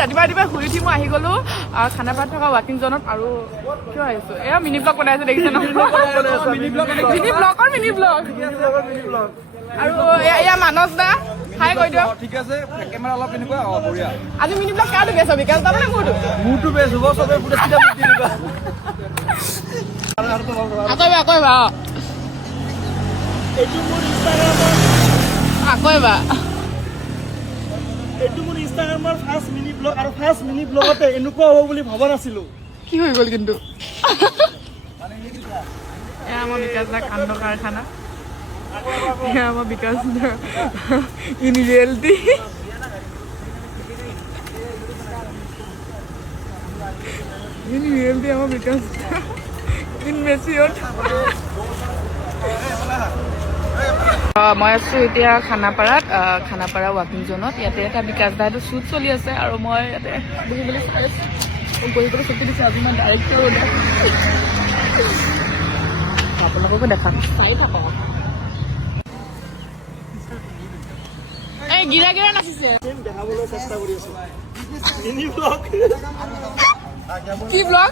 ৰাতিপুৱা ৰাতিপুৱা শুই উঠি মই আহি গ'লো খানাপাৰাত থকা ৱাকিং জ'নত আৰু কিয় আহিছোঁ এয়া মিনি ব্লগ বনাই আছে দেখিছে নহয় মিনি ব্লগ আৰু এয়া মানস দা হাই কৈ দিয়ক ঠিক আছে কেমেৰা অলপ এনেকুৱা বঢ়িয়া আজি মিনি ব্লগ কাৰটো বেছ বিকাশ দা মানে মোৰটো বেছ হ'ব চবে পুৰা চিধা মুক্তি দিবা আকৌ এবাৰ এইটো মোৰ ইনষ্টাগ্ৰামৰ এইটো মোৰ ইনষ্টাগ্ৰামৰ ফাৰ্ষ্ট মিনি ব্লগ আৰু ফাৰ্ষ্ট মিনি ব্লগতে এনেকুৱা হ'ব বুলি ভবা নাছিলোঁ কি হৈ গ'ল কিন্তু এয়া আমাৰ বিকাশ দা কাণ্ড কাৰখানা এয়া আমাৰ বিকাশ দা ইন ৰিয়েলিটি আমাৰ বিকাশ দা ইন মেচিয়ৰ মই আছোঁ এতিয়া খানাপাৰা ৱাকিং জ'নত ইয়াতে এটা বিকাশ দাইটো শ্বুট চলি আছে আৰু মই ইয়াতে বহিবলৈ চাই আছোঁ বহিবলৈ চকু দিছোঁ আজি মই ডাইৰেক্ট আপোনালোককো দেখাম চাই থাকক এই গিৰা নাচিছে দেখাবলৈ চেষ্টা কৰি আছোঁ মিনি ব্লগ কি ব্লগ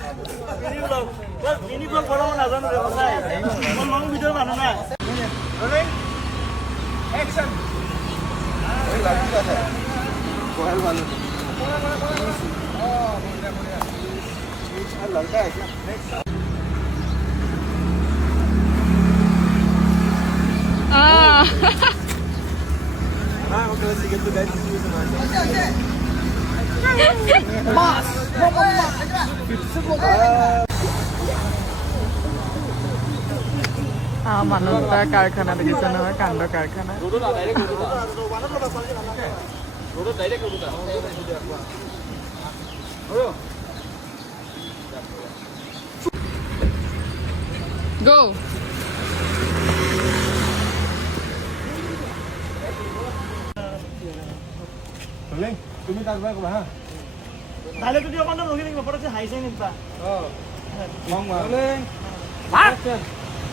মিনি ব্লগ বনাব নাজানো সঁচাই মই লং ভিডিঅ' মানুহ না মানৱ দাৰ কাৰখানা দেখিছে নহয় কাণ্ড কাৰখানা Go! তুমি তাকবা ক'বা হা তাহলে যদি অকণ ৰখি থাকিব পটকছে হাই চাই নিবা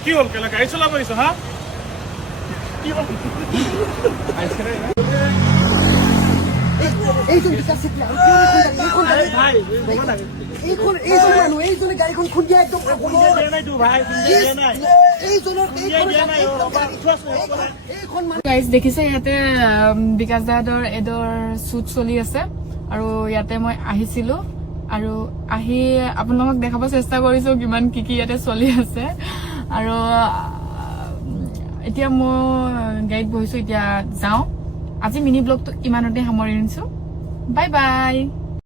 কি হ'ল কেলা গাড়ী চলাব আহিছ হা কি হ'ল এইজন বিকাশ চেতিয়া এইজনে গাড়ীখন খুন্দিয়া একদম গাইজ দেখিছে ইয়াতে বিকাশ দাদৰ এডৰ শ্বুট চলি আছে আৰু ইয়াতে মই আহিছিলোঁ আৰু আহি আপোনালোকক দেখাব চেষ্টা কৰিছোঁ কিমান কি ইয়াতে চলি আছে আৰু এতিয়া মই গাড়ীত বহিছোঁ এতিয়া যাওঁ আজি মিনি ব্লগটো ইমানতে সামৰি নিছোঁ বাই বাই